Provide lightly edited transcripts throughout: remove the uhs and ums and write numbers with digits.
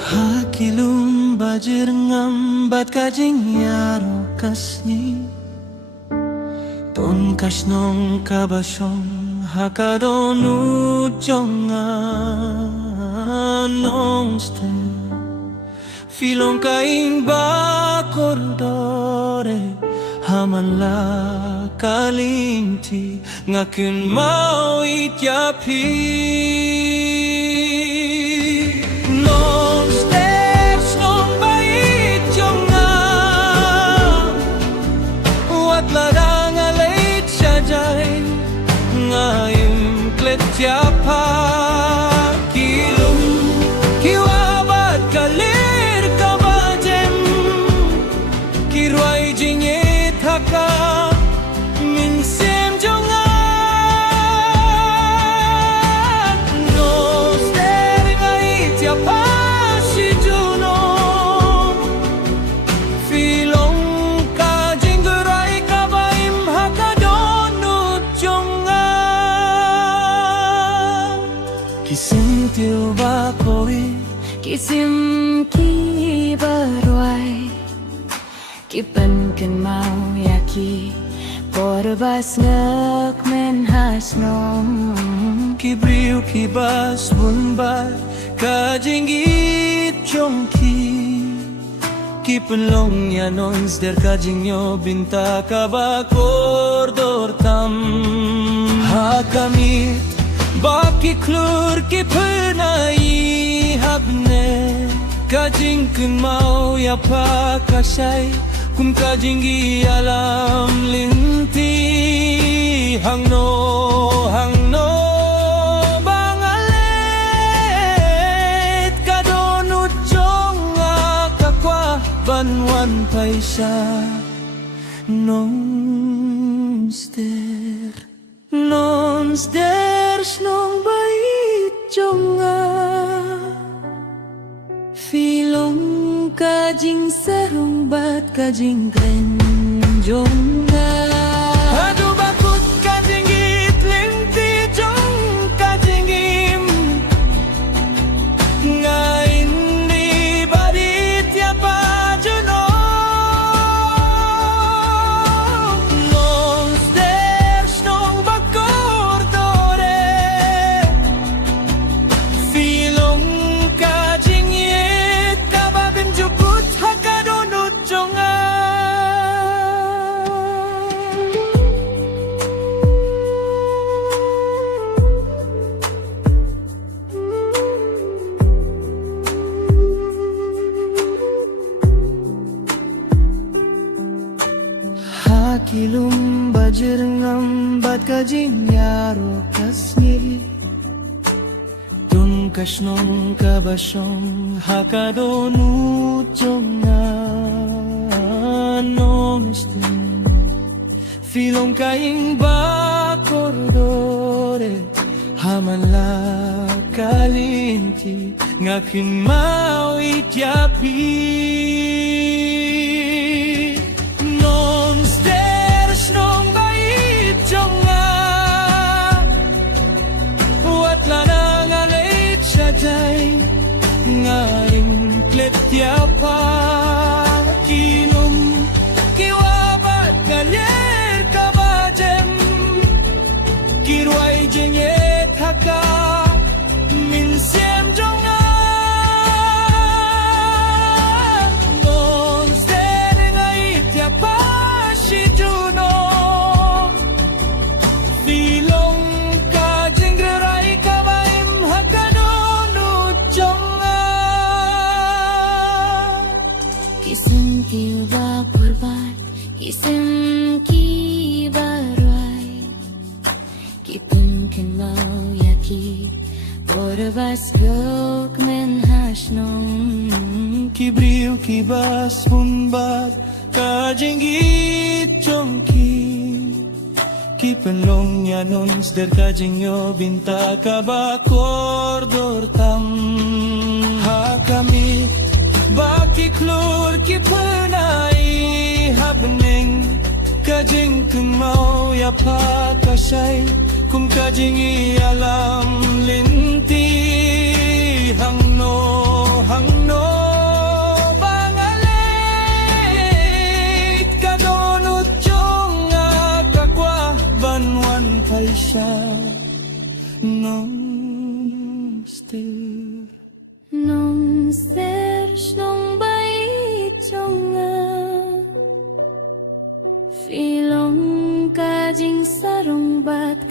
Hakilum bajir ngambat kajing yaro kasni Ton kasnong kabasong hakadonu jongan nongsten Filong kaing ba koridore hamanla kalinti ngakin mau ityapi Siapa kilum kiwabat kalir kabajem kirwai jingit haka minsem jongan nos teringai tiapa si juno filong ka jinggerai kabaim haka donut jongan Kisim tiu ba koi Kisim ki barwai Kipan kan mau yaki Korbas ngak men hasnom Kibriu kibas bunba kajingit chongki Kipenlong yanons der kajingyo binta kabakor dortam Hakamit Baki klur ki penai habne Kajing kun mau ya pakasai Kum kajingi alam linti Hangno bangalet Kadonut jonga kakwa banwan paisa Nonster snong bait jonga Filong kajing sarung bat kajing kren jonga Adu bakut kajing git linti jong kajing im Ngain di badit tiapa juno Kilum bajir ngambat kajing yaro kasni Dun kasnong kabasong hakadonu jongan nongsten Filong kaing ba koridore hamanla kalinti ngakin mau ityapi Ngaing klet tiapa kilum kiwabat kalir kabajem kirwai jengit haka minsem jongan non serengai tiapa si juno filong ka jenggerai kabaim haka donut jongan Kisim ki ba kurban Kisim ki barwai Kipin kan mau yaki Korbas gok men hasnom Kibriu kibas bunbat kajingit chongki Kipenlong yanons der kajingyo binta kabakor dortam Hakami baki klur kipenai habning Kajing kung mau ya pakasay Kum kajingi alam linti Hangno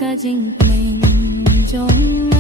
cả chính mình trong